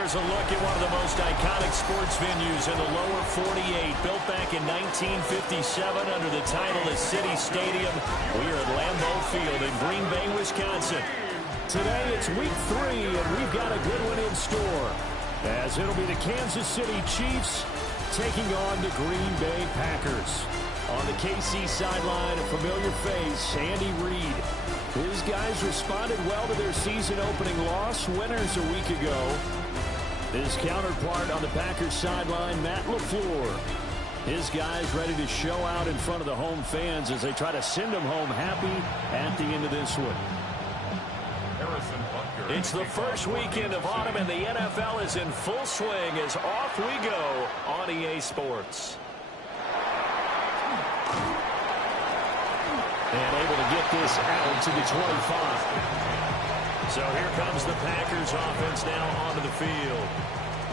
Here's a look at one of the most iconic sports venues in the lower 48. Built back in 1957 under the title of City Stadium. We're at Lambeau Field in Green Bay, Wisconsin. Today it's week 3, and we've got a good one in store, as it'll be the Kansas City Chiefs taking on the Green Bay Packers. On the KC sideline, a familiar face, Andy Reid. His guys responded well to their season-opening loss, winners a week ago. His counterpart on the Packers sideline, Matt LaFleur. His guys ready to show out in front of the home fans as they try to send them home happy at the end of this one. It's the first weekend of autumn, and the NFL is in full swing as off we go on EA Sports. And able to get this out to the 25. So here comes the Packers offense now onto the field.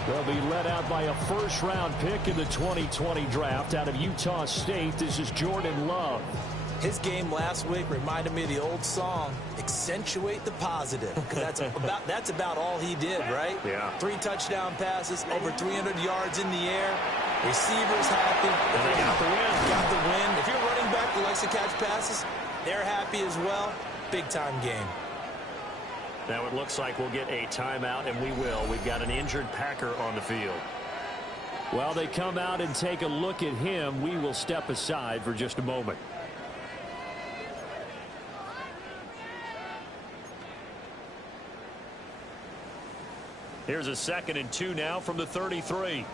They'll be led out by a first-round pick in the 2020 draft out of Utah State. This is Jordan Love. His game last week reminded me of the old song, accentuate the positive. Because that's about all he did, right? Yeah. 3 touchdown passes, over 300 yards in the air. Receivers happy. And they got the win. Got the win. If you're a running back who likes to catch passes, they're happy as well. Big-time game. Now it looks like we'll get a timeout, and we will. We've got an injured Packer on the field. While they come out and take a look at him, we will step aside for just a moment. Here's a 2nd and 2 now from the 33.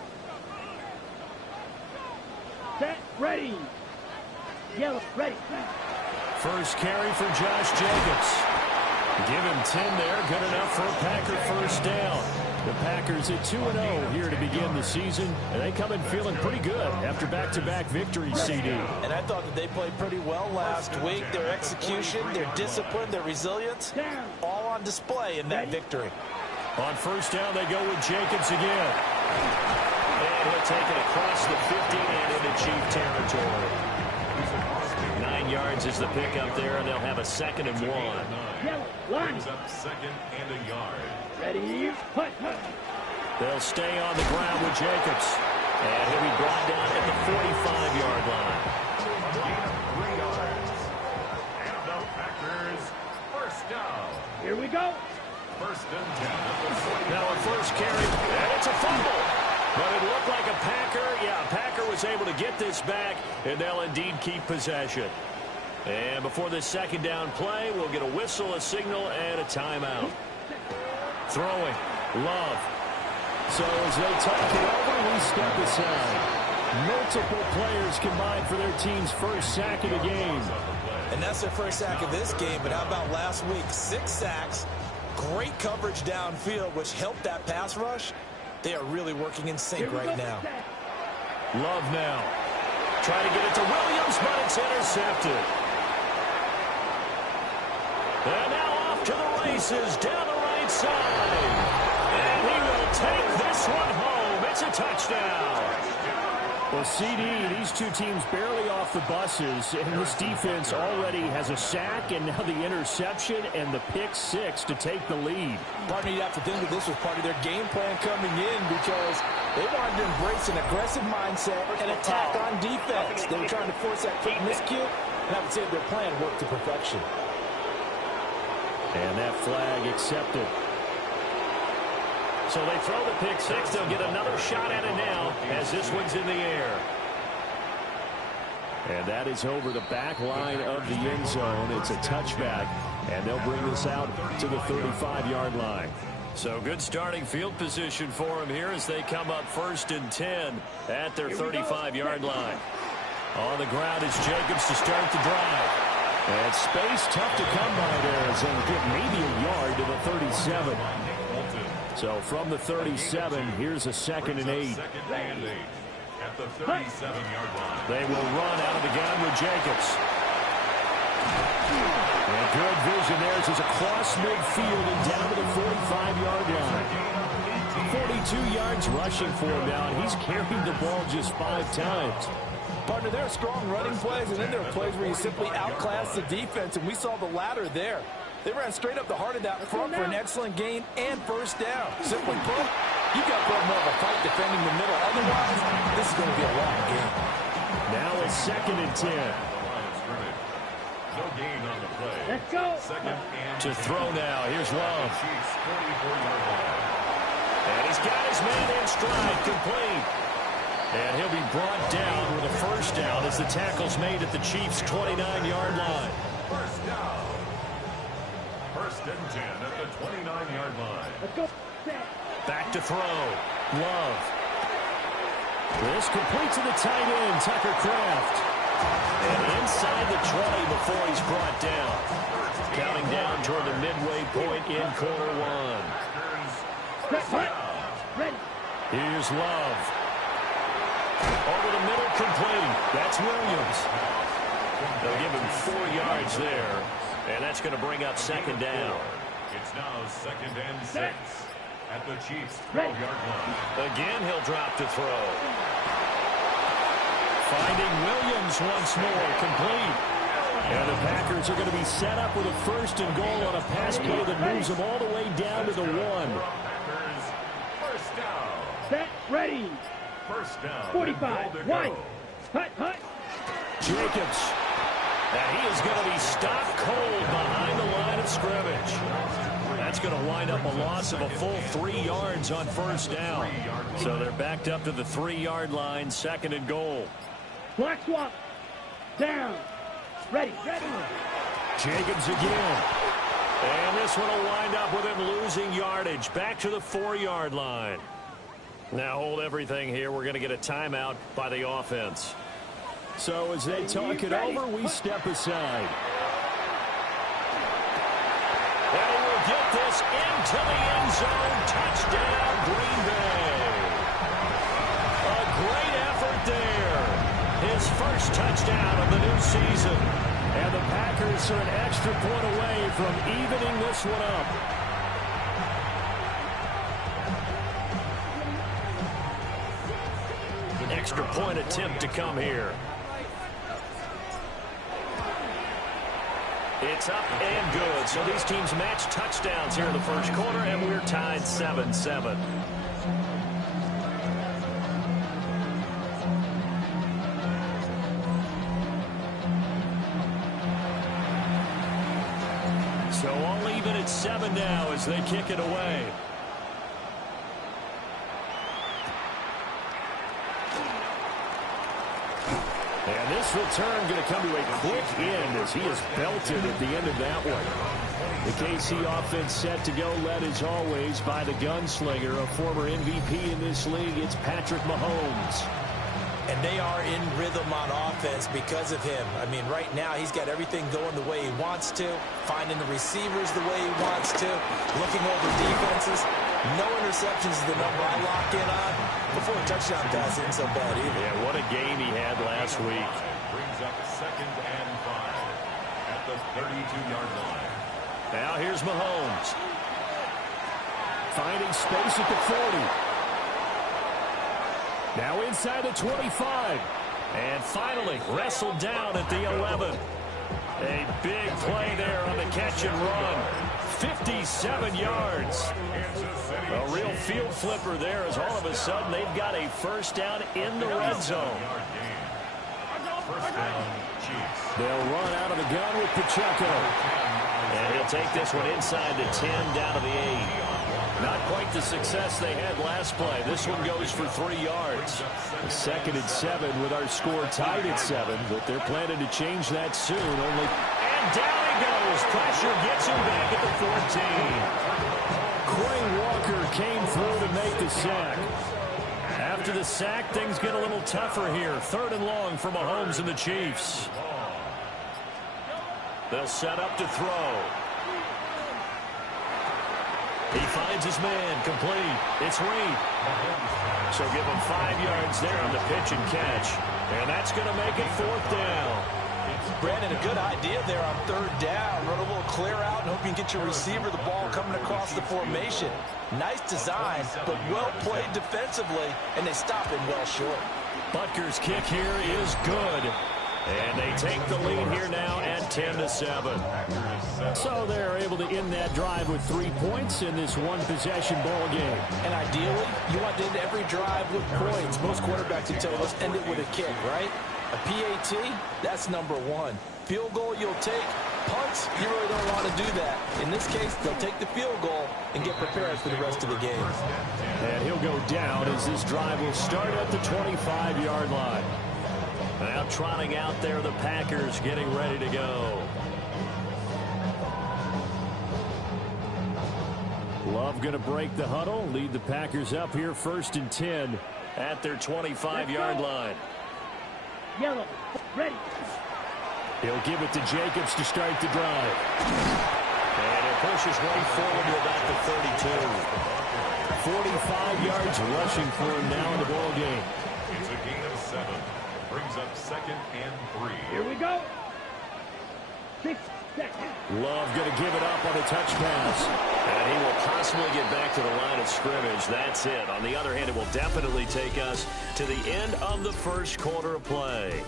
Set, ready. Yellow, ready. First carry for Josh Jacobs. Give him 10 there. Good enough for a Packer first down. The Packers at 2-0 here to begin the season. And they come in feeling pretty good after back-to-back victories, CD. And I thought that they played pretty well last week. Their execution, their discipline, their resilience, all on display in that victory. On first down, they go with Jacobs again. And he'll take it across the 50 and into Chief territory. 9 yards is the pickup there, and they'll have a 2nd and 1. Brings up 2nd and a yard. Ready, push. They'll stay on the ground with Jacobs. And he'll be brought down at the 45-yard line. Gain of 3 yards. And the Packers first down. Here we go. First and 10 at the 40. Now a first carry, and it's a fumble. But it looked like a Packer was able to get this back, and they'll indeed keep possession. And before this 2nd down play, we'll get a whistle, a signal, and a timeout. Throwing, Love. So as they talk it over, we step aside. Multiple players combined for their team's first sack of the game. And that's their first sack of this game, but how about last week? 6 sacks, great coverage downfield, which helped that pass rush. They are really working in sync right now. Love now. Trying to get it to Williams, but it's intercepted. And now off to the races down the right side. And he will take this one home. It's a touchdown. Well, CD, these two teams barely off the buses, and this defense already has a sack, and now the interception and the pick-6 to take the lead. Partner, you have to think that this was part of their game plan coming in because they wanted to embrace an aggressive mindset and attack on defense. They were trying to force that quick miscue, and I would say their plan worked to perfection. And that flag accepted. So they throw the pick-6. They'll get another shot at it now as this one's in the air. And that is over the back line of the end zone. It's a touchback, and they'll bring this out to the 35-yard line. So good starting field position for them here as they come up 1st and 10 at their 35-yard line. On the ground is Jacobs to start the drive. And space tough to come by there as they'll get maybe a yard to the 37. So from the 37, here's a 2nd and 8. At the 37-yard line. They will run out of the gun with Jacobs. And good vision there as he's across midfield and down to the 45-yard line. 42 yards rushing for him now, and he's carried the ball just 5 times. Partner, there are strong running plays, and then there are plays where you simply outclass the defense, and we saw the latter there. They ran straight up the heart of that front for an excellent gain and first down. Simply put, You got to put more of a fight defending the middle. Otherwise, this is going to be a long game. Now it's 2nd and 10. No gain on the play. Let's go. To throw now. Here's Love. And he's got his man in stride, complete. And he'll be brought down with a first down as the tackle's made at the Chiefs' 29-yard line. First down. 1st and 10 at the 29-yard line. Let's go. Set. Back to throw. Love. This complete to the tight end, Tucker Kraft. And inside the 20 before he's brought down. Counting down toward the midway point in quarter 1. Set. Hut. Ready. Here's Love. Over the middle, complete. That's Williams. They'll give him 4 yards there. And that's going to bring up 2nd down. It's now 2nd and 6 at the Chiefs' 12-yard line. Again, he'll drop to throw. Finding Williams once more, complete. And the Packers are going to be set up with a 1st and goal on a pass play that moves them all the way down to the 1. Packers, first down. Set. Ready. First down. 45. One. Hut. Hut. Jacobs. And he is going to be stopped cold behind the line of scrimmage. That's going to wind up a loss of a full 3 yards on first down. So they're backed up to the 3-yard line, 2nd and goal. Black swap. Down. Ready. Ready. Jacobs again. And this one will wind up with him losing yardage. Back to the 4-yard line. Now hold everything here. We're going to get a timeout by the offense. So as they talk it over, we step aside. And he will get this into the end zone. Touchdown, Green Bay. A great effort there. His first touchdown of the new season. And the Packers are an extra point away from evening this one up. An extra point attempt to come here. It's up and good. So these teams match touchdowns here in the first quarter, and we're tied 7-7. So all even at 7 now as they kick it away. And this return going to come to a quick end as he is belted at the end of that one. The KC offense set to go, led as always by the gunslinger, a former MVP in this league. It's Patrick Mahomes. And they are in rhythm on offense because of him. I mean, right now he's got everything going the way he wants to, finding the receivers the way he wants to, looking over defenses. No interceptions is the number I lock in on. Before a touchdown pass isn't so bad either. Yeah, what a game he had last week. Brings up 2nd and 5 at the 32-yard line. Now here's Mahomes. Finding space at the 40. Now inside the 25. And finally wrestled down at the 11. A big play there on the catch and run. 57 yards. A real field flipper there as all of a sudden they've got a first down in the red zone. First down, Chiefs. They'll run out of the gun with Pacheco. And he'll take this one inside the 10 down to the 8. Not quite the success they had last play. This one goes for 3 yards. 2nd and 7 with our score tied at 7, but they're planning to change that soon. And down he goes. Pressure gets him back at the 14. Quay Walker came through to make the sack. After the sack, things get a little tougher here. 3rd and long for Mahomes and the Chiefs. They'll set up to throw. He finds his man, complete. It's Reed. So give him 5 yards there on the pitch and catch. And that's going to make it 4th down. Brandon, a good idea there on 3rd down. Run a little clear out and hope you can get your receiver the ball coming across the formation. Nice design, but well played defensively, and they stop him well short. Butker's kick here is good. And they take the lead here now at 10-7. So they're able to end that drive with 3 points in this one-possession ball game. And ideally, you want to end every drive with points. Most quarterbacks would tell you, let's end it with a kick, right? A PAT, that's number one. Field goal you'll take. Punts, you really don't want to do that. In this case, they'll take the field goal and get prepared for the rest of the game. And he'll go down as this drive will start at the 25-yard line. Now trotting out there, the Packers getting ready to go. Love going to break the huddle, lead the Packers up here 1st and 10 at their 25-yard line. Yellow, ready. He'll give it to Jacobs to start the drive. And it pushes way forward to about the 32. 45 yards rushing for him now in the ball game. It's a gain of 7. Brings up 2nd and 3. Here we go. 6 seconds. Love going to give it up on a touch pass. And he will possibly get back to the line of scrimmage. That's it. On the other hand, it will definitely take us to the end of the first quarter of play.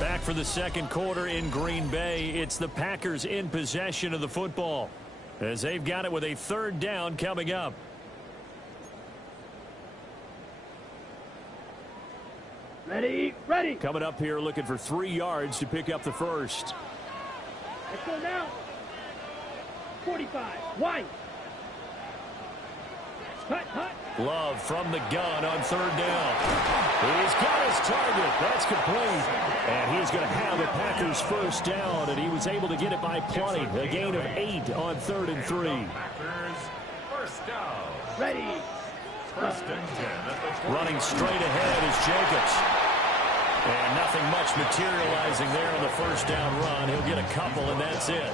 Back for the second quarter in Green Bay. It's the Packers in possession of the football as they've got it with a 3rd down coming up. Ready, ready. Coming up here looking for 3 yards to pick up the first. Let's go now. 45, wide. Hut. Love from the gun on 3rd down. He's got his target. That's complete. And he's going to have the Packers first down, and he was able to get it by plenty. A gain of 8 on 3rd and 3. Packers first down. Ready. 1st and 10 at the 20. Running straight ahead is Jacobs. And nothing much materializing there on the first down run. He'll get a couple, and that's it.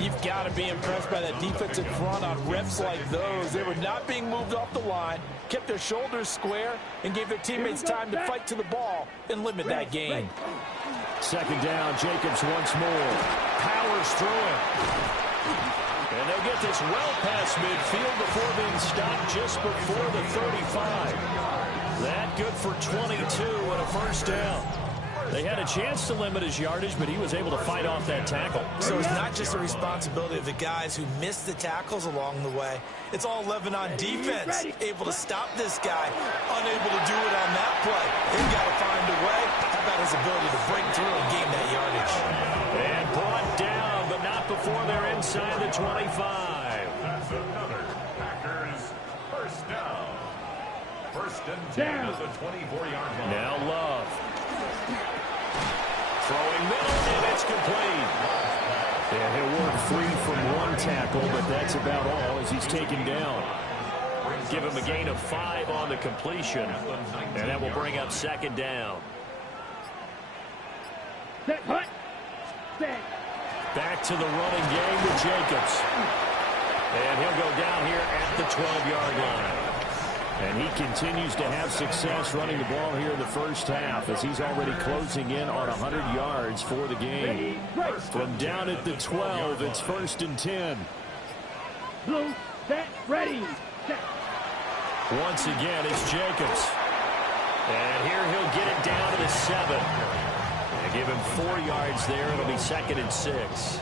You've got to be impressed by that defensive front on reps like those. They were not being moved off the line, kept their shoulders square, and gave their teammates time to fight to the ball and limit that gain. 2nd down, Jacobs once more. Powers through it. And they'll get this well past midfield before being stopped just before the 35. That good for 22 and a first down. They had a chance to limit his yardage, but he was able to fight off that tackle. So it's not just the responsibility of the guys who missed the tackles along the way. It's all 11 on defense, able to stop this guy, unable to do it on that play. They've got to find a way. How about his ability to break through and gain that yardage? And brought down, but not before they're inside the 25. That's another Packers first down. 1st and 10 at the 24-yard line. Now Love. Throwing middle, and it's complete. And he'll work free from one tackle, but that's about all as he's taken down. Give him a gain of 5 on the completion, and that will bring up 2nd down. Set, hut. Set. Back to the running game with Jacobs. And he'll go down here at the 12-yard line. And he continues to have success running the ball here in the first half as he's already closing in on 100 yards for the game. From down at the 12, it's 1st and 10. Blue, set, ready. Set. Once again, it's Jacobs. And here he'll get it down to the 7. And give him 4 yards there. It'll be 2nd and 6.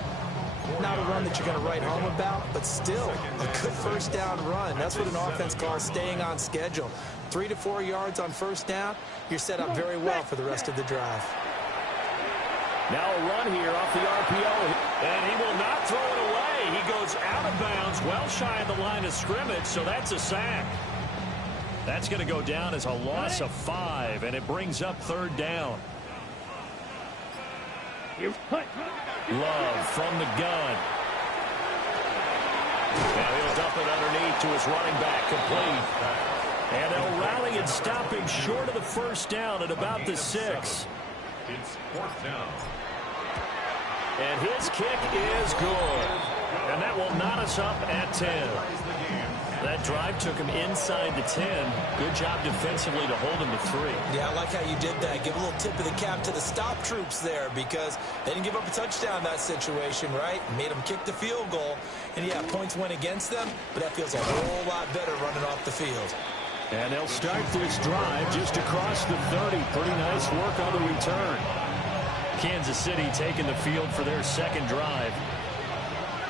Not a run that you're going to write home about, but still a good first down run. That's what an offense calls staying on schedule. 3 to 4 yards on first down, you're set up very well for the rest of the drive. Now a run here off the RPO, and he will not throw it away. He goes out of bounds, well shy of the line of scrimmage, so that's a sack. That's going to go down as a loss of 5, and it brings up 3rd down. Love from the gun. Now he'll dump it underneath to his running back, complete. And they'll rally and stop him short of the first down at about the 6. It's 4th down. And his kick is good. And that will knot us up at 10. That drive took him inside the 10. Good job defensively to hold him to 3. Yeah, I like how you did that. Give a little tip of the cap to the stop troops there because they didn't give up a touchdown in that situation, right? Made them kick the field goal. And, yeah, points went against them, but that feels a whole lot better running off the field. And they'll start this drive just across the 30. Pretty nice work on the return. Kansas City taking the field for their second drive.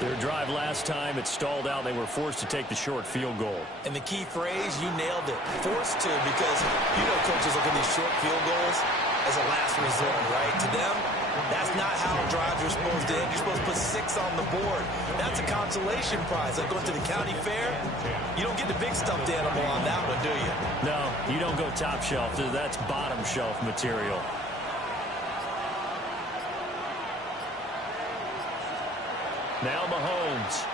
Their drive last time, it stalled out. They were forced to take the short field goal. And the key phrase, you nailed it. Forced to, because you know coaches look at these short field goals as a last resort, right? To them, that's not how drives are supposed to end. You're supposed to put 6 on the board. That's a consolation prize. Like going to the county fair, you don't get the big stuffed animal on that one, do you? No, you don't go top shelf. That's bottom shelf material. Now Mahomes.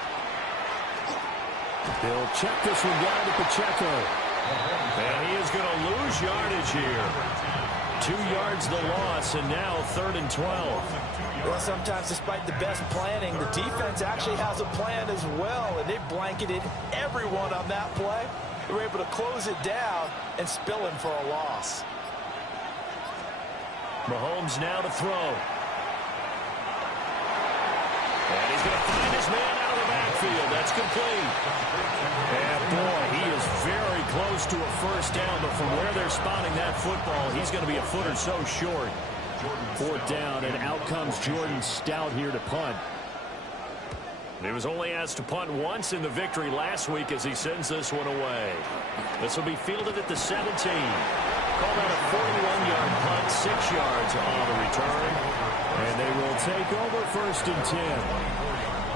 He'll check this one down to Pacheco. And he is going to lose yardage here. 2 yards the loss, and now 3rd and 12. Well, sometimes despite the best planning, the defense actually has a plan as well, and they blanketed everyone on that play. They were able to close it down and spill him for a loss. Mahomes now to throw. And he's going to find his man out of the backfield. That's complete. And, boy, he is very close to a first down, but from where they're spotting that football, he's going to be a foot or so short. 4th down, and out comes Jordan Stout here to punt. He was only asked to punt once in the victory last week as he sends this one away. This will be fielded at the 17. Call that a 41-yard punt, 6 yards on the return. And they will take over 1st and 10.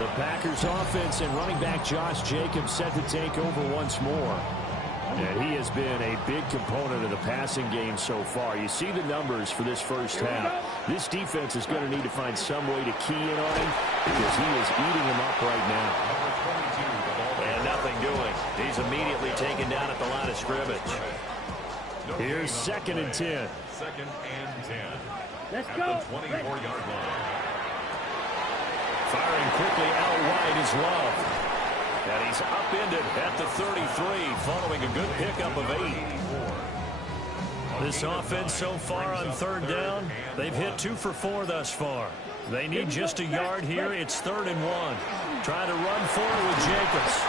The Packers offense and running back Josh Jacobs set to take over once more. And he has been a big component of the passing game so far. You see the numbers for this first half. This defense is going to need to find some way to key in on him because he is eating them up right now. And nothing doing. He's immediately taken down at the line of scrimmage. Here's 2nd and 10. 2nd and 10. Let's At go. the 24-yard line. Firing quickly out wide is Love. And he's upended at the 33 following a good pickup of 8. This offense so far on 3rd down, they've hit 2 for 4 thus far. They need just a yard here. It's 3rd and 1. Trying to run forward with Jacobs.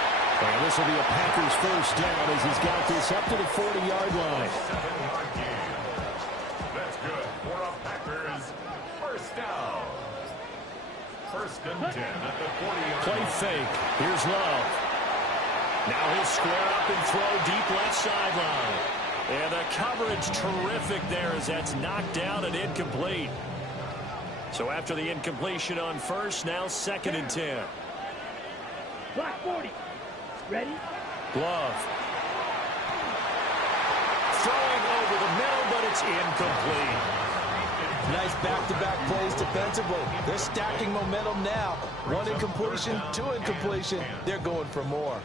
And this will be a Packers first down as he's got this up to the 40-yard line. 7-yard gain. That's good for a Packers first down. 1st and 10 at the 40-yard Play line. fake. Here's Love. Now he'll square up and throw deep left sideline. And the coverage terrific there as that's knocked down and incomplete. So after the incompletion on 1st, now 2nd and 10. Block 40. Ready? Glove. Throwing over the middle, but it's incomplete. Nice back-to-back plays defensively. They're stacking momentum now. 1 incompletion, 2 incompletion. They're going for more.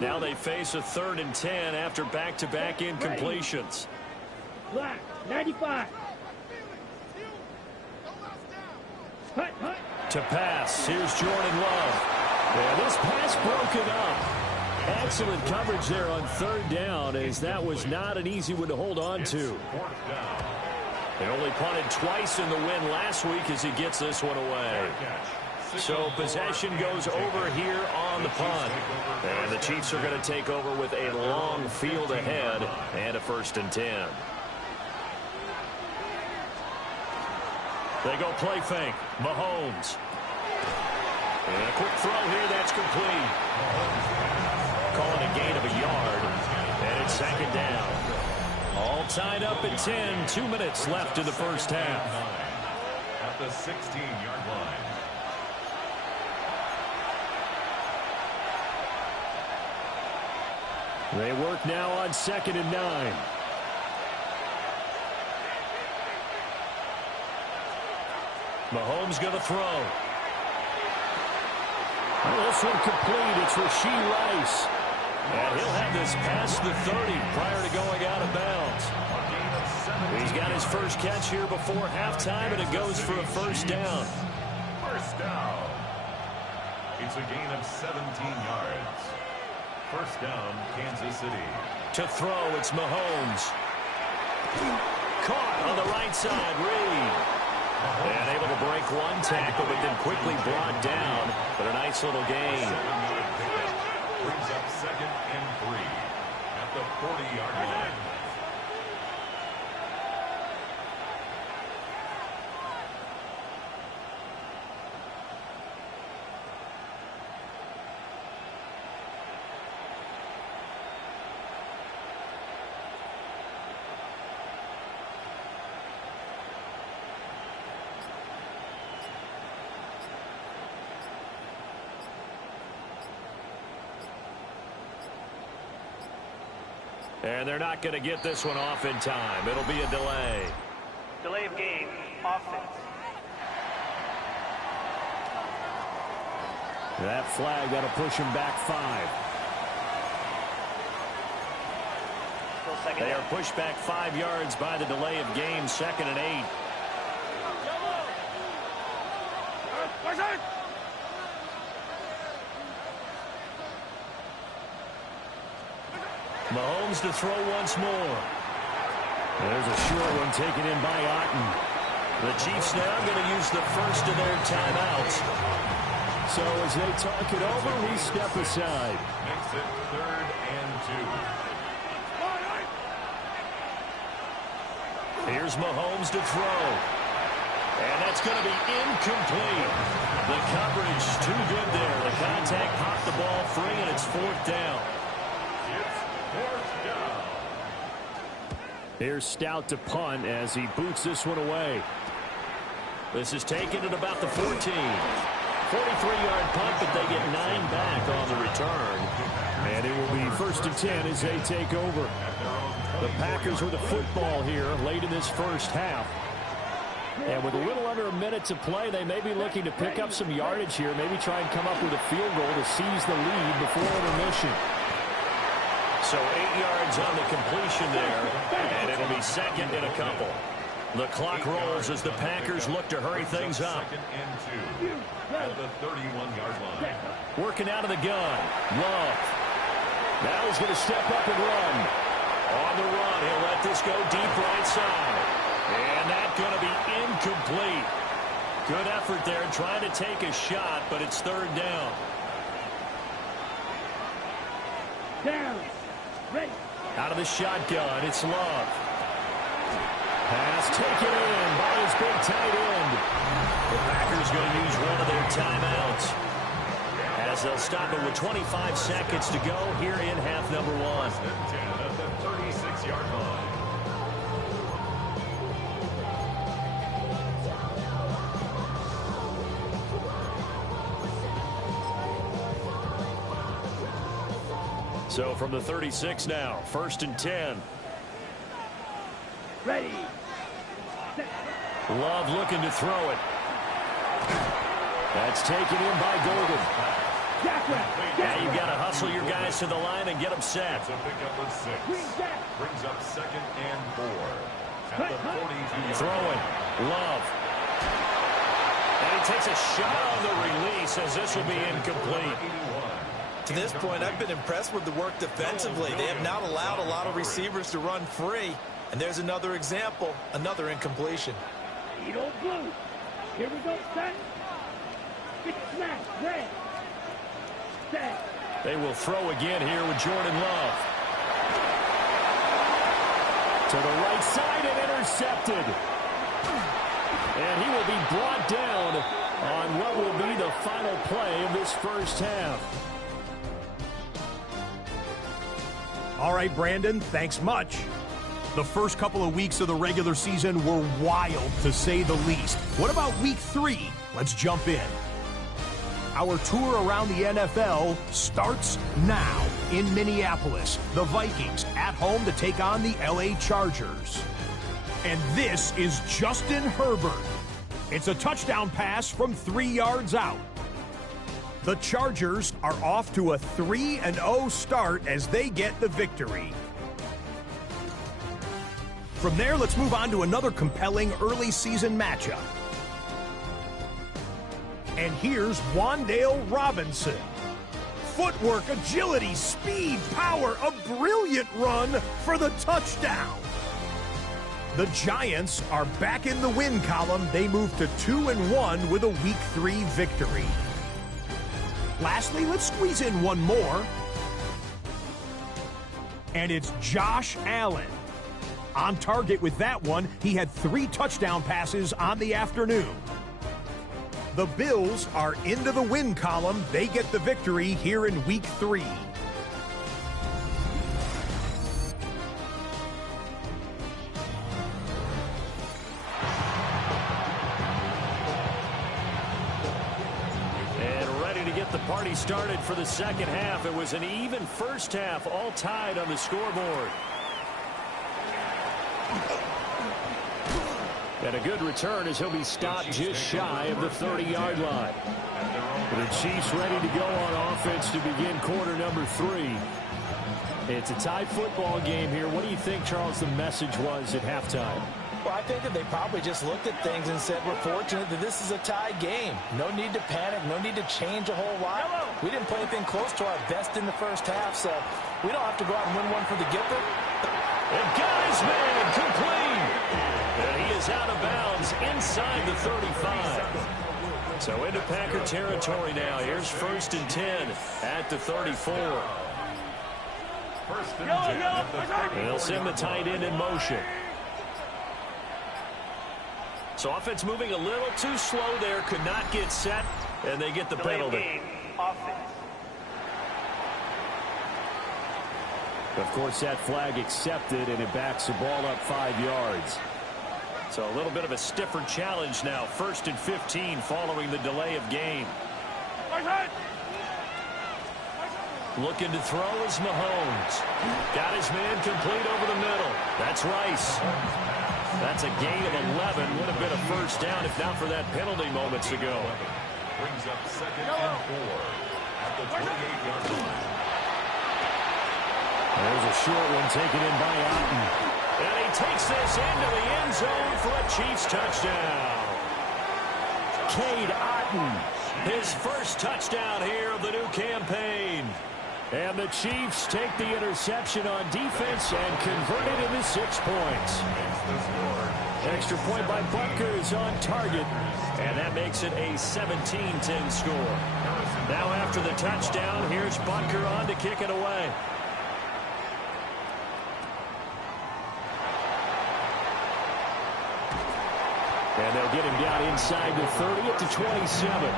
Now they face a 3rd and 10 after back-to-back incompletions. Block 95. Hut, hut. To pass, here's Jordan Love. Yeah, this pass broken up. Excellent coverage there on 3rd down as that was not an easy one to hold on to. 4th down. They only punted twice in the win last week as he gets this one away. So possession goes over here on the punt. And the Chiefs are going to take over with a long field ahead and a 1st and 10. They go play fake. Mahomes. And a quick throw here, that's complete. Calling a gain of a yard. And it's 2nd down. All tied up at 10. 2 minutes left in the first half. At the 16-yard line. They work now on 2nd and 9. Mahomes going to throw. Well, this one complete. It's Rashee Rice. And he'll have this past the 30 prior to going out of bounds. He's got his first catch here before halftime, and it goes for a first down. First down. It's a gain of 17 yards. First down, Kansas City. To throw, it's Mahomes. Caught on the right side, Reed. And able to break one tackle, but then quickly brought down. But a nice little gain. Brings up 2nd and 3 at the 40-yard line. And they're not going to get this one off in time. It'll be a delay. Delay of game, offense. That flag, that'll push him back 5. Still second They down. are pushed back 5 yards by the delay of game, 2nd and 8. Mahomes to throw once more. There's a short one taken in by Otten. The Chiefs now going to use the first of their timeouts. So as they talk it over, we step aside. Makes it 3rd and 2. Here's Mahomes to throw. And that's going to be incomplete. The coverage too good there. The contact popped the ball free, and it's 4th down. Here's Stout to punt as he boots this one away. This is taken at about the 14. 43-yard punt, but they get 9 back on the return. And it will be 1st and 10 as they take over. The Packers with the football here late in this first half. And with a little under a minute to play, they may be looking to pick up some yardage here, maybe try and come up with a field goal to seize the lead before intermission. So 8 yards on the completion there, and it'll be 2nd and a couple. The clock rolls as the Packers look to hurry things up. 2nd and 2 at the 31-yard line. Working out of the gun. Love. Now he's going to step up and run. On the run, he'll let this go deep right side. And that's going to be incomplete. Good effort there trying to take a shot, but it's 3rd down. Down. Ready. Out of the shotgun, it's Love. Pass taken in by his big tight end. The Packers going to use one of their timeouts as they'll stop it with 25 seconds to go here in half number 1. 1st and 10 at the 36-yard line. So from the 36 now, 1st and 10. Ready. Love looking to throw it. That's taken in by Golden. Now you've got to hustle your guys to the line and get them set. It's a pickup of 6. Brings up 2nd and 4 at the 42-yard Throwing. line. Love. And he takes a shot on the release as this will be incomplete. To this point, I've been impressed with the work defensively. They have not allowed a lot of receivers to run free. And there's another example, another incompletion. Eat old blue. Here we go, son. Big smash. Red. Set. They will throw again here with Jordan Love. To the right side and intercepted. And he will be brought down on what will be the final play of this first half. All right, Brandon, thanks much. The first couple of weeks of the regular season were wild, to say the least. What about week 3? Let's jump in. Our tour around the NFL starts now in Minneapolis. The Vikings at home to take on the LA Chargers. And this is Justin Herbert. It's a touchdown pass from 3 yards out. The Chargers are off to a 3-0 start as they get the victory. From there, let's move on to another compelling early season matchup. And here's Wan'Dale Robinson. Footwork, agility, speed, power, a brilliant run for the touchdown. The Giants are back in the win column. They move to 2-1 with a Week 3 victory. Lastly, let's squeeze in one more. And it's Josh Allen. On target with that one, he had 3 touchdown passes on the afternoon. The Bills are into the win column. They get the victory here in Week 3. The party started for the second half. It was an even first half, all tied on the scoreboard. And a good return as he'll be stopped just shy of the 30-yard line. The Chiefs ready to go on offense to begin quarter number 3. It's a tied football game here. What do you think, Charles, the message was at halftime? Well, I think that they probably just looked at things and said, we're fortunate that this is a tie game. No need to panic. No need to change a whole lot. We didn't play anything close to our best in the first half, so we don't have to go out and win one for the Gipper. And got his man complete. And he is out of bounds inside the 35. So into Packer territory now. Here's 1st and 10 at the 34. First and 10 at the They'll send the tight end in motion. So offense moving a little too slow there, could not get set, and they get the penalty. Of course, that flag accepted, and it backs the ball up 5 yards. So a little bit of a stiffer challenge now. 1st and 15 following the delay of game. Looking to throw is Mahomes. Got his man complete over the middle. That's Rice. That's a gain of 11. Would have been a first down if not for that penalty moments ago. brings up 2nd and 4 at the 28-yard line. There's a short one taken in by Otten. And he takes this into the end zone for a Chiefs touchdown. Cade Otten, his first touchdown here of the new campaign. And the Chiefs take the interception on defense and convert it into 6 points. Extra point by Butker is on target. And that makes it a 17-10 score. Now after the touchdown, here's Butker on to kick it away. And they'll get him down inside the 30 at the 27.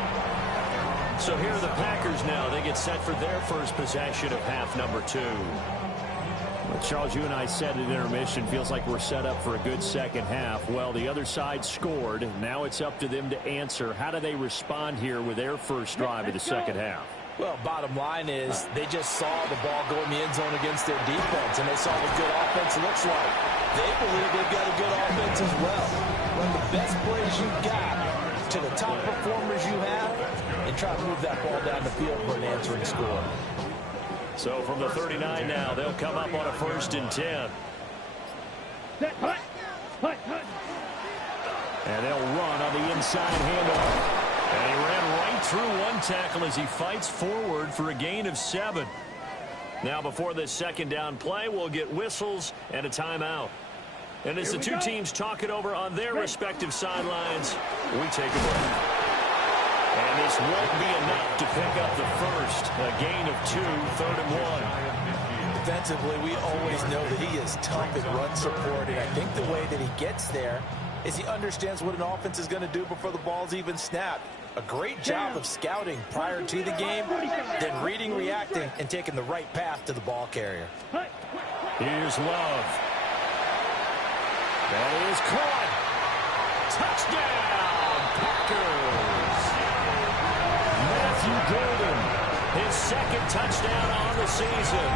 So here are the Packers now. They get set for their first possession of half number 2. Well, Charles, you and I said at intermission, feels like we're set up for a good second half. Well, the other side scored. Now it's up to them to answer. How do they respond here with their first drive of the second half? Well, bottom line is they just saw the ball go in the end zone against their defense, and they saw what good offense looks like. They believe they've got a good offense as well. Run the best plays you've got to the top performers you have and try to move that ball down the field for an answering score. So from the 39 now, they'll come up on a 1st and 10. And they'll run on the inside handoff. And he ran right through one tackle as he fights forward for a gain of 7. Now before this second down play, we'll get whistles and a timeout. And as the two teams talk it over on their respective sidelines, we take a break. And this won't be enough to pick up the first. A gain of 2, 3rd and 1. Defensively, we always know that he is tough in run support, and I think the way that he gets there is he understands what an offense is going to do before the ball's even snapped. A great job of scouting prior to the game, then reading, reacting, and taking the right path to the ball carrier. Here's Love. That is caught. Touchdown, Packers. Matthew Golden, his 2nd touchdown on the season.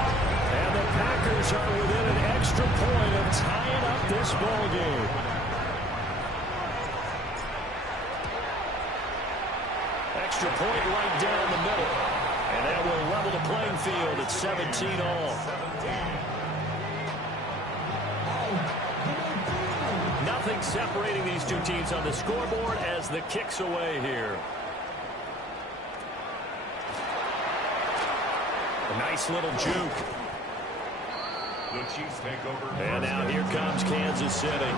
And the Packers are within an extra point of tying up this ball game. Extra point right down the middle. And that will level the playing field at 17 all. Nothing separating these two teams on the scoreboard as the kick's away here. Nice little juke. The Chiefs take over. And now here comes Kansas City.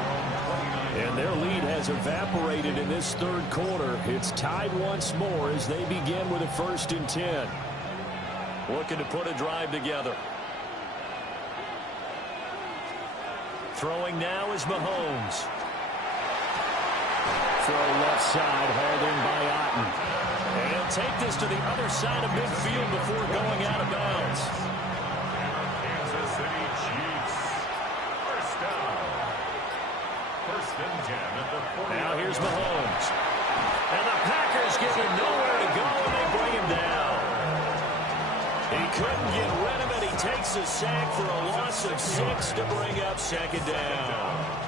And their lead has evaporated in this third quarter. It's tied once more as they begin with a 1st and 10. Looking to put a drive together. Throwing now is Mahomes. Throw left side, hauled in by Otten. And he'll take this to the other side of midfield before going out of bounds. Kansas City Chiefs. First down. 1st and 10 at the 40. Now here's Mahomes. And the Packers give him nowhere to go, and they bring him down. He couldn't get rid of it. He takes a sack for a loss of 6 to bring up 2nd down.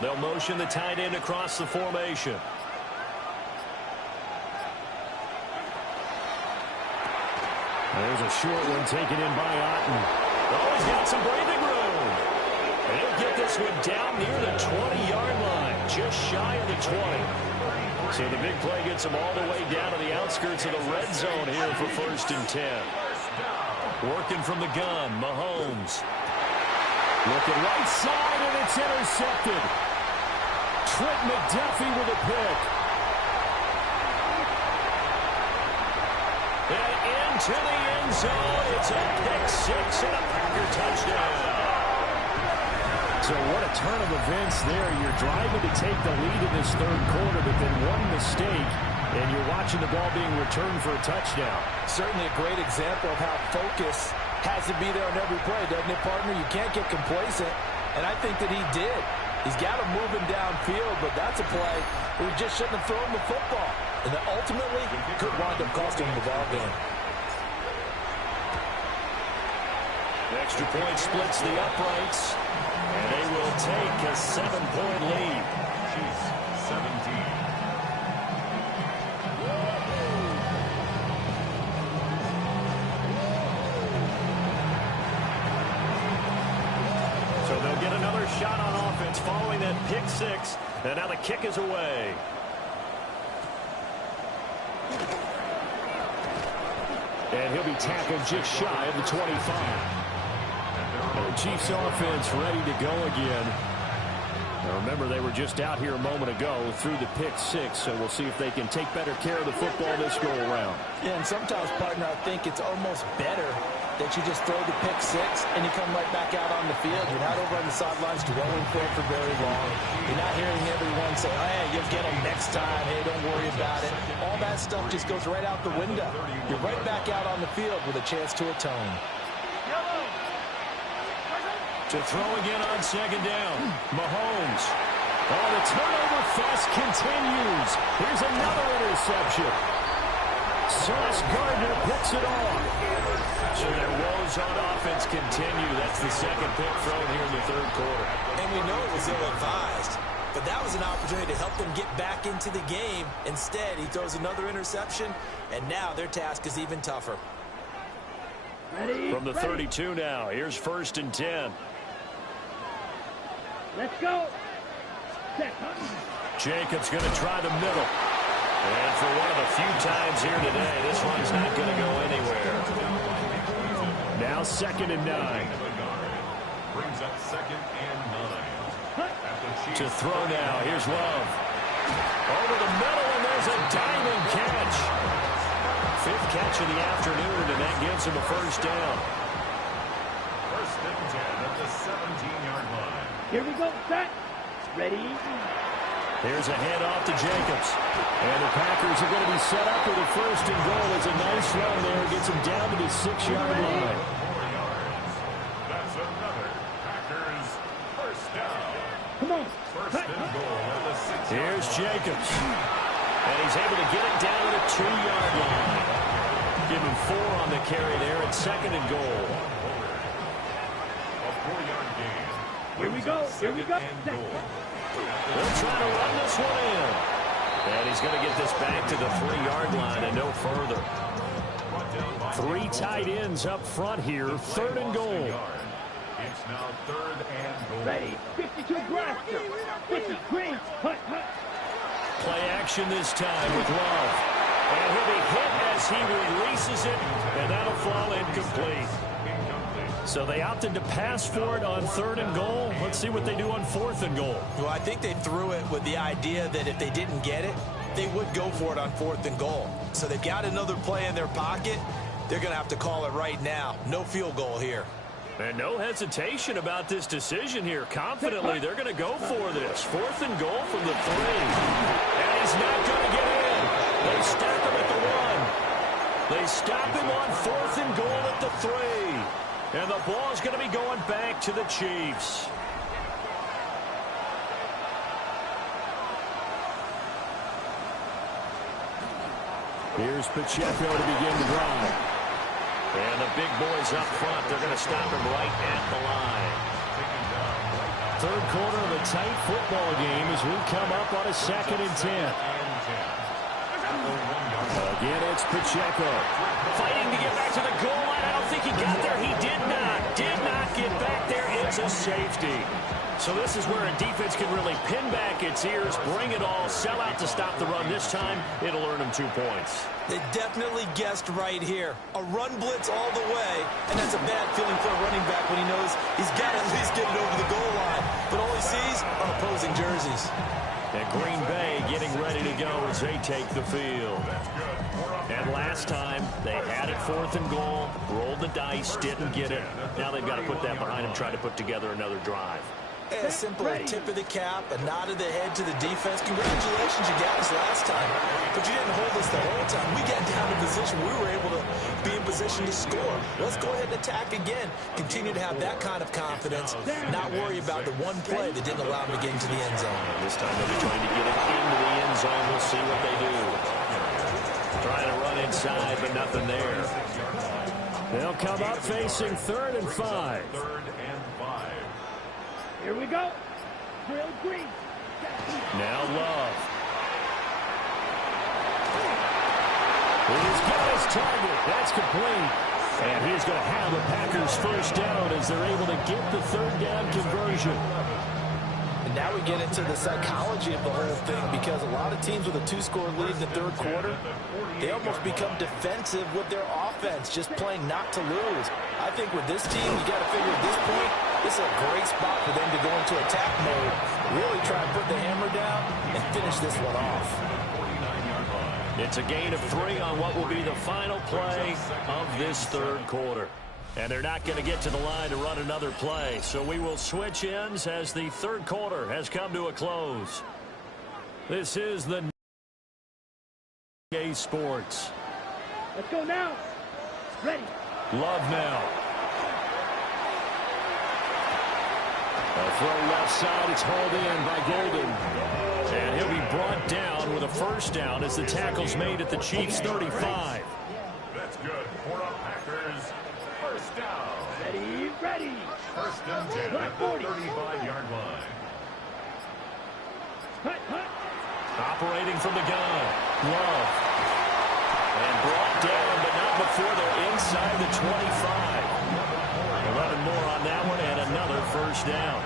They'll motion the tight end across the formation. There's a short one taken in by Otten. Oh, he's got some breathing room. And he'll get this one down near the 20-yard line, just shy of the 20. So the big play gets him all the way down to the outskirts of the red zone here for 1st and 10. Working from the gun, Mahomes. Looking right side, and it's intercepted. Trent McDuffie with a pick. And into the end zone. It's a pick 6 and a Packer touchdown. So what a turn of events there. You're driving to take the lead in this third quarter, but then one mistake, and you're watching the ball being returned for a touchdown. Certainly a great example of how focus has to be there on every play, doesn't it, partner? You can't get complacent, and I think that he did. He's got him moving downfield, but that's a play where he just shouldn't have thrown the football. And that ultimately could wind up costing him the ball game. Extra point splits the uprights, and they will take a 7-point lead. Chiefs 17. So they'll get another shot on offense following that pick 6, and now the kick is away. And he'll be tackled just shy of the 25. And the Chiefs offense ready to go again. Now remember, they were just out here a moment ago through the pick 6, so we'll see if they can take better care of the football this go around. Yeah, and sometimes, partner, I think it's almost better that you just throw the pick 6 and you come right back out on the field. You're not over on the sidelines dwelling for it for very long. You're not hearing everyone say, oh, hey, you'll get them next time. Hey, don't worry about it. All that stuff just goes right out the window. You're right back out on the field with a chance to atone. To throw again on 2nd down, Mahomes. Oh, the turnover fest continues. Here's another interception. Sauce Gardner picks it off. So their woes on offense continue. That's the 2nd pick thrown here in the 3rd quarter. And we know it was ill-advised, but that was an opportunity to help them get back into the game. Instead, he throws another interception, and now their task is even tougher. From the 32 now, here's 1st and 10. Let's go. Jacobs going to try the middle. And for one of the few times here today, this one's not going to go anywhere. Now 2nd and 9. Brings up 2nd and 9. To throw now, here's Love. Over the middle, and there's a diamond catch. 5th catch of the afternoon, and that gives him a 1st down. 1st and 10 at the 17-yard line. Here we go, set. Ready. Here's a handoff to Jacobs. And the Packers are going to be set up with a 1st and goal. It's a nice run there. Gets him down to the 6-yard line. 4 yards. That's another Packers 1st down. Come on. 1st and goal at the 6-yard line. Here's Jacobs. And he's able to get it down to the 2-yard line. Give him 4 on the carry there at 2nd and goal. A 4-yard gain. Here we go. Here we go. They'll try to run this one in. And he's going to get this back to the 3-yard line and no further. 3 tight ends up front here. 3rd and goal. It's now 3rd and goal. Ready. 52 Blaster. 50 Green. Hut, hut. Play action this time with Love. And he'll be hit as he releases it, and that'll fall incomplete. So they opted to pass for it on 3rd and goal. Let's see what they do on 4th and goal. Well, I think they threw it with the idea that if they didn't get it, they would go for it on 4th and goal. So they've got another play in their pocket. They're going to have to call it right now. No field goal here. And no hesitation about this decision here. Confidently, they're going to go for this. 4th and goal from the 3. And he's not going to get in. They stop him at the 1. They stop him on 4th and goal at the 3. And the ball is going to be going back to the Chiefs. Here's Pacheco to begin the drive. And the big boys up front, they're going to stop him right at the line. 3rd quarter of a tight football game as we come up on a 2nd and 10. Again, it's Pacheco. Fighting to get back to the goal line. I don't think he got there. He did not get back there. It's a safety. So this is where a defense can really pin back its ears, bring it all, sell out to stop the run. This time, it'll earn them 2 points. They definitely guessed right here. A run blitz all the way, and that's a bad feeling for a running back when he knows he's got to at least get it over the goal line. But all he sees are opposing jerseys. And Green Bay getting ready to go as they take the field. And last time, they had it 4th and goal, rolled the dice, didn't get it. Now they've got to put that behind them, try to put together another drive. A simple tip of the cap, a nod of the head to the defense. Congratulations, you got us last time, but you didn't hold us the whole time. We got down to position. We were able to be in position to score. Let's go ahead and attack again. Continue to have that kind of confidence, not worry about the one play that didn't allow them to get into the end zone. This time they'll be trying to get it into the end zone. We'll see what they do. Trying to run inside, but nothing there. They'll come up facing 3rd and 5. Here we go. Drill green. Now Love. He's got his target. That's complete. And he's going to have the Packers first down as they're able to get the 3rd down conversion. And now we get into the psychology of the whole thing, because a lot of teams with a 2-score lead in the 3rd quarter, they almost become defensive with their offense, just playing not to lose. I think with this team, you got to figure at this point, this is a great spot for them to go into attack mode, really try and put the hammer down and finish this one off. It's a gain of 3 on what will be the final play of this 3rd quarter. And they're not going to get to the line to run another play. So we will switch ends as the 3rd quarter has come to a close. This is the WK Sports. Let's go now. Ready. Love now. A throw left side. It's hauled in by Golden. And he'll be brought down with a first down as the tackle's made at the Chiefs' 35. That's good. For the Packers, first down. Ready. 1st and 10 at the 35-yard line. Hut. Operating from the gun. Love. And brought down, but not before they're inside the 25. 11 more on that one, and another first down.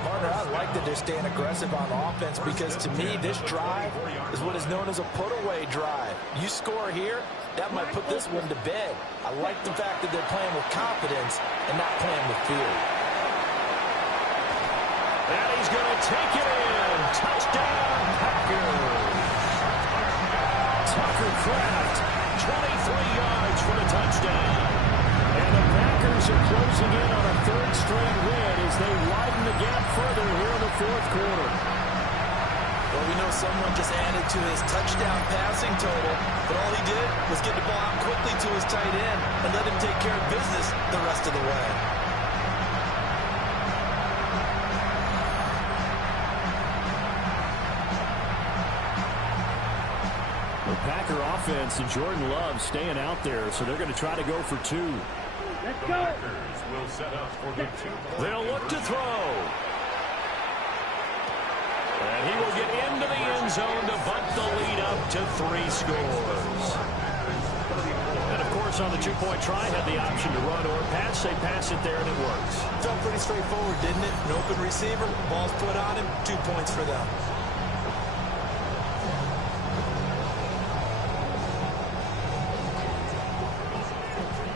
Partner, I like that they're staying aggressive on offense, because to me, this drive is what is known as a put-away drive. You score here, that might put this one to bed. I like the fact that they're playing with confidence and not playing with fear. And he's going to take it in. Touchdown, Packers. Tucker Kraft, 23 yards for the touchdown. And the Packers are closing in on a 3rd straight win as they widen the gap further here in the 4th quarter. Well, we know someone just added to his touchdown passing total, but all he did was get the ball out quickly to his tight end and let him take care of business the rest of the way. The Packer offense and Jordan Love staying out there, so they're going to try to go for 2. Let's go. Packers will set up for the 2. They'll look to throw. And he will get into the end zone to bunt the lead up to 3 scores. And, of course, on the 2-point try, had the option to run or pass. They pass it there, and it works. Felt pretty straightforward, didn't it? An open receiver, ball's put on him, 2 points for them.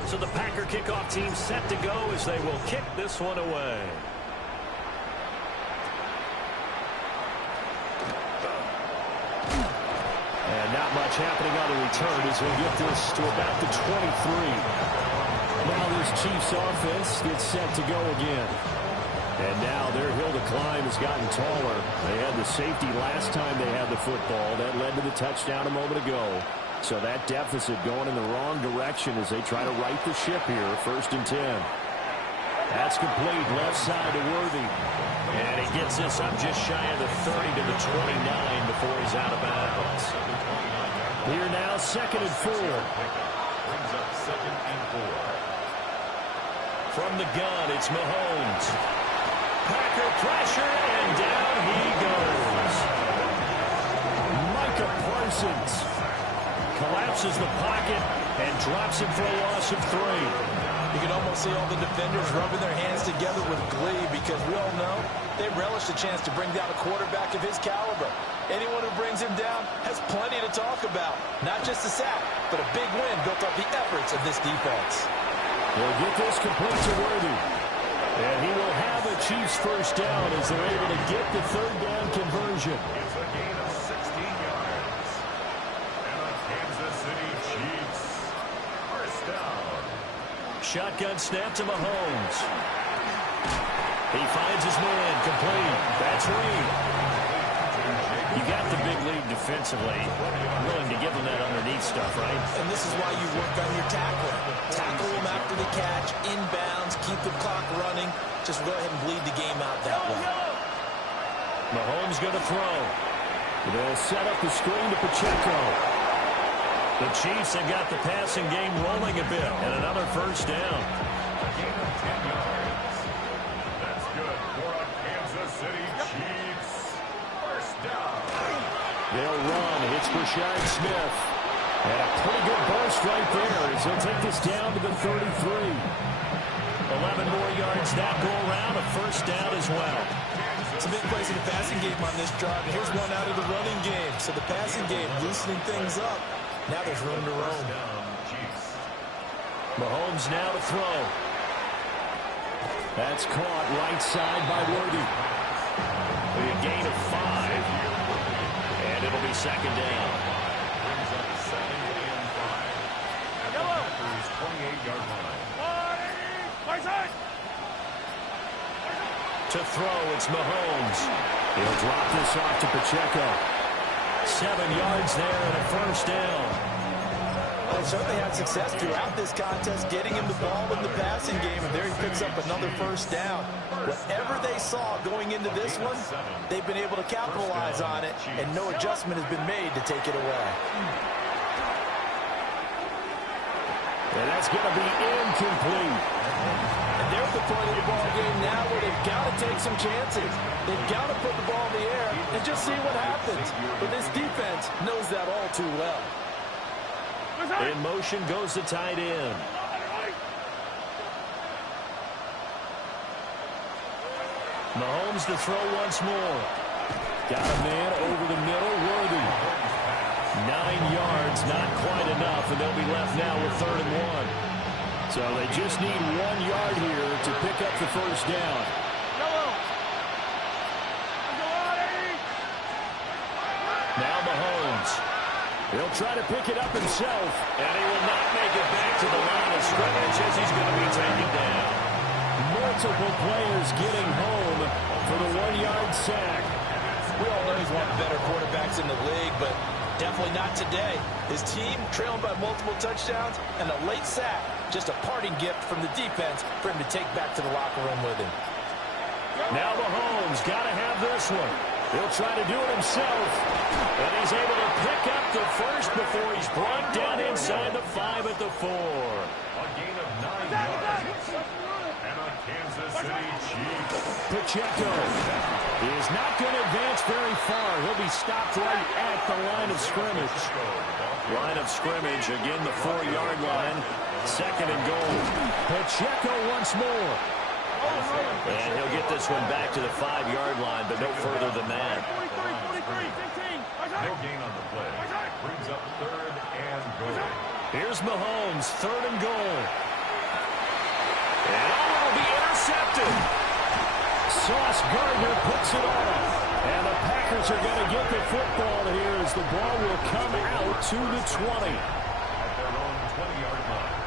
So the Packer kickoff team set to go as they will kick this one away. And not much happening on the return as we get this to about the 23. Now this Chiefs offense gets set to go again. And now their hill to climb has gotten taller. They had the safety last time they had the football. That led to the touchdown a moment ago. So that deficit going in the wrong direction as they try to right the ship here. 1st and 10. That's complete. Left side to Worthy. And he gets this up just shy of the 30 to the 29 before he's out of bounds. Here now, 2nd and 4. Brings up 2nd and 4. From the gun, it's Mahomes. Packer pressure, and down he goes. Micah Parsons collapses the pocket and drops him for a loss of 3. You can almost see all the defenders rubbing their hands together with glee because we all know they relish the chance to bring down a quarterback of his caliber. Anyone who brings him down has plenty to talk about. Not just a sack, but a big win built off the efforts of this defense. They'll get this complete to Worthy. And he will have a Chiefs 1st down as they're able to get the 3rd down conversion. It's a gain of 16 yards. And the Kansas City Chiefs 1st down. Shotgun snap to Mahomes. He finds his man, complete. That's Reed. You got the big lead defensively. Willing to give him that underneath stuff, right? And this is why you work on your tackling. Tackle him after the catch, inbounds, keep the clock running. Just go ahead and bleed the game out that way. Mahomes going to throw. They'll set up the screen to Pacheco. The Chiefs have got the passing game rolling a bit, and another 1st down. A gain of 10 yards. That's good for a Kansas City Chiefs 1st down. They'll run. It's Rashard Smith. And a pretty good burst right there as he'll take this down to the 33. 11 more yards that go around. A 1st down as well. Some big plays in the passing game on this drive. And here's one out of the running game. So the passing game loosening things up. Now there's room to roam. Mahomes now to throw. That's caught right side by Worthy. A gain of 5. And it'll be 2nd down. Brings up 2nd and 5. At the Packers' 28-yard line. To throw, it's Mahomes. He'll drop this off to Pacheco. 7 yards there and a 1st down. Well, they certainly had success throughout this contest, getting him the ball in the passing game, and there he picks up another 1st down. Whatever they saw going into this one, they've been able to capitalize on it, and no adjustment has been made to take it away. And that's going to be incomplete. And they're at the point of the ball game now where they've got to take some chances. They've got to put the ball in the air and just see what happens. But this defense knows that all too well. In motion goes the tight end. Mahomes to throw once more. Got a man over the middle, Worthy. 9 yards, not quite enough, and they'll be left now with 3rd and 1. So they just need 1 yard here to pick up the 1st down. Now Mahomes. He'll try to pick it up himself, and he will not make it back to the line of scrimmage as he's going to be taken down. Multiple players getting home for the 1-yard sack. We all know he's one of the better quarterbacks in the league, but definitely not today. His team trailing by multiple touchdowns, and a late sack, just a parting gift from the defense for him to take back to the locker room with him. Now Mahomes got to have this one. He'll try to do it himself, and he's able to pick up the 1st before he's brought down inside the 5 at the 4. A gain of 9 yards. And a Kansas City Chiefs. Pacheco is not going to advance very far. He'll be stopped right at the line of scrimmage. Line of scrimmage, again the 4-yard line. 2nd and goal. Pacheco once more. And he'll get this one back to the 5-yard line, but no further than that. No gain on the play. Brings up 3rd and goal. Here's Mahomes, 3rd and goal. intercepted. Sauce Gardner puts it on. And the Packers are going to get the football here as the ball will come out to the 20. At their own 20-yard line.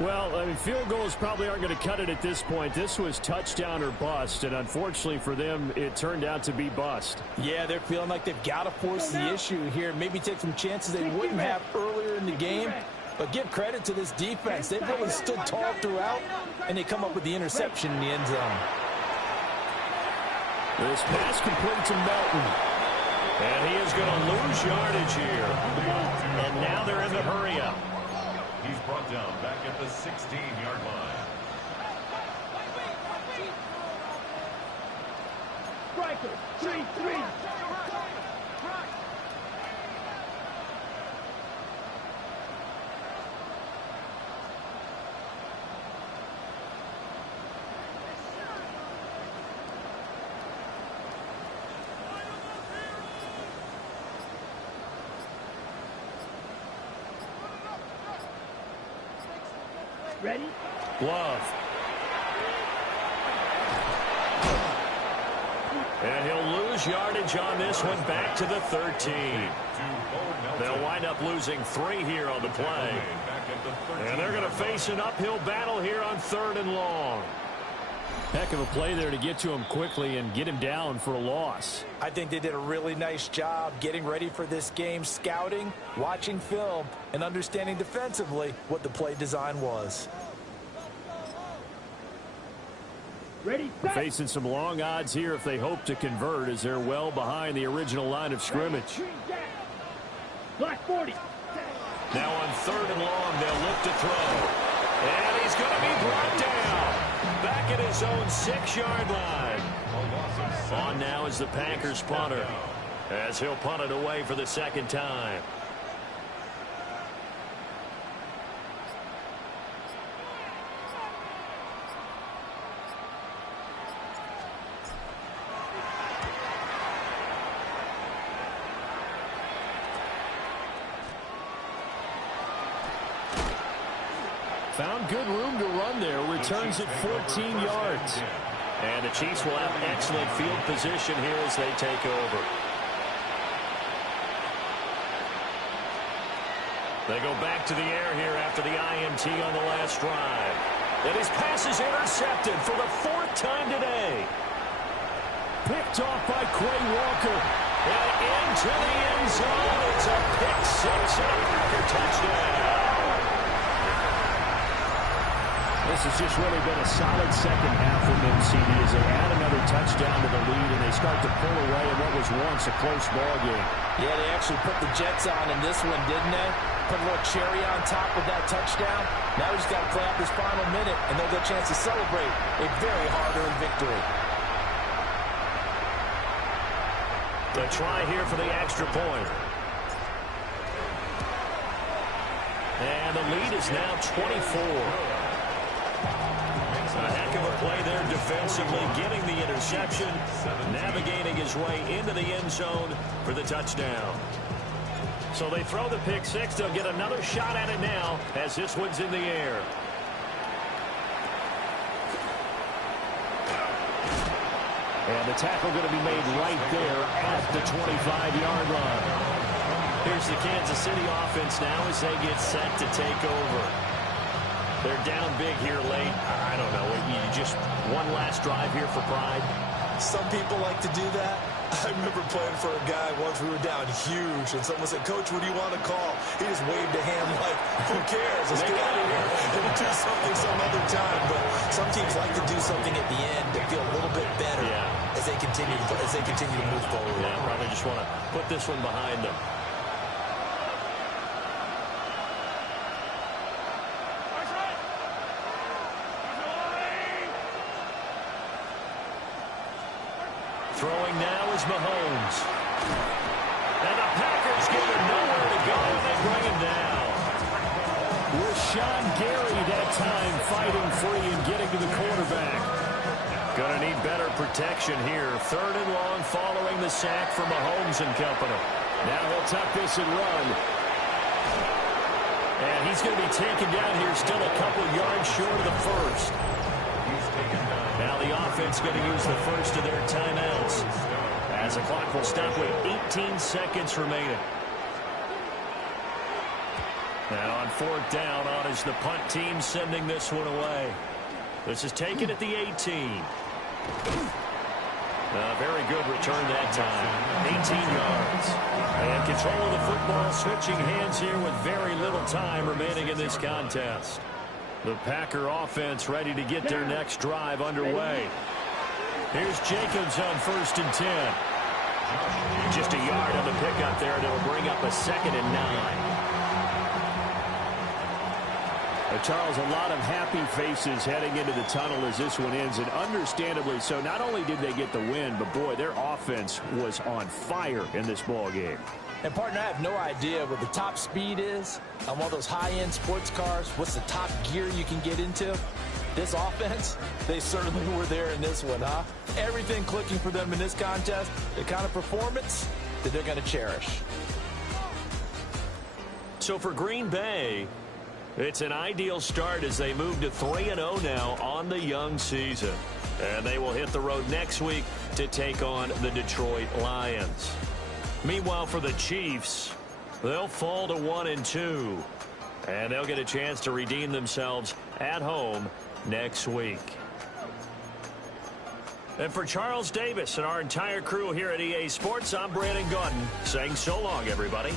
Well, I mean, field goals probably aren't going to cut it at this point. This was touchdown or bust, and unfortunately for them, it turned out to be bust. Yeah, they're feeling like they've got to force the issue here. Maybe take some chances they wouldn't have earlier in the game. But give credit to this defense. They've really stood tall throughout, and they come up with the interception in the end zone. This pass complete to Melton. And he is going to lose yardage here. And now they're in the hurry-up. He's brought down back at the 16-yard line. Striker, 3-3. Ready? Love. And he'll lose yardage on this one back to the 13. They'll wind up losing 3 here on the play. And they're going to face an uphill battle here on 3rd and long. Heck of a play there to get to him quickly and get him down for a loss. I think they did a really nice job getting ready for this game, scouting, watching film, and understanding defensively what the play design was. Ready, set. Facing some long odds here if they hope to convert, as they're well behind the original line of scrimmage. Black 40. Now on 3rd and long, they'll look to throw. And he's going to be brought down. Back at his own 6-yard line. On now is the Packers punter, as he'll punt it away for the 2nd time. Found good room to run there. Returns it 14 yards. And the Chiefs will have excellent field position here as they take over. They go back to the air here after the INT on the last drive. And his pass is intercepted for the 4th time today. Picked off by Quay Walker. And into the end zone. It's a pick 6 and a Packer touchdown. This has just really been a solid 2nd half from them, CD, as they add another touchdown to the lead and they start to pull away in what was once a close ball game. Yeah, they actually put the Jets on in this one, didn't they? Put a little cherry on top of that touchdown. Now we just got to play out this final minute, and they'll get a chance to celebrate a very hard-earned victory. The try here for the extra point. And the lead is now 24. A heck of a play there defensively, getting the interception, navigating his way into the end zone for the touchdown. So they throw the pick 6. They'll get another shot at it now as this one's in the air. And the tackle going to be made right there at the 25-yard line. Here's the Kansas City offense now as they get set to take over. They're down big here late. I don't know. You just one last drive here for pride. Some people like to do that. I remember playing for a guy once. We were down huge, and someone said, "Coach, what do you want to call?" He just waved a hand like, "Who cares? Let's get out of here and do something some other time." But some teams like to do something at the end to feel a little bit better as they continue to move forward. Yeah, probably just want to put this one behind them. Throwing now is Mahomes. And the Packers give him nowhere to go, and they bring him down. Rashawn Gary that time fighting free and getting to the quarterback. Going to need better protection here. 3rd and long following the sack from Mahomes and company. Now he'll tuck this and run. And He's going to be taken down here, still a couple yards short of the first. Now the offense going to use the first of their timeouts, as the clock will stop with 18 seconds remaining. And on fourth down, on is the punt team sending this one away. This is taken at the 18. Very good return that time. 18 yards. And control of the football, switching hands here with very little time remaining in this contest. The Packer offense ready to get their next drive underway. Here's Jacobs on 1st and 10. Just a yard on the pickup there, and it'll bring up a 2nd and 9. Charles, a lot of happy faces heading into the tunnel as this one ends, and understandably so. Not only did they get the win, but boy, their offense was on fire in this ball game. And partner, I have no idea what the top speed is on one of those high-end sports cars. What's the top gear you can get into? This offense, they certainly were there in this one, huh? Everything clicking for them in this contest, the kind of performance that they're going to cherish. So for Green Bay, it's an ideal start as they move to 3-0 now on the young season. And they will hit the road next week to take on the Detroit Lions. Meanwhile, for the Chiefs, they'll fall to 1-2. And they'll get a chance to redeem themselves at home next week. And for Charles Davis and our entire crew here at EA Sports, I'm Brandon Gaudin saying so long, everybody.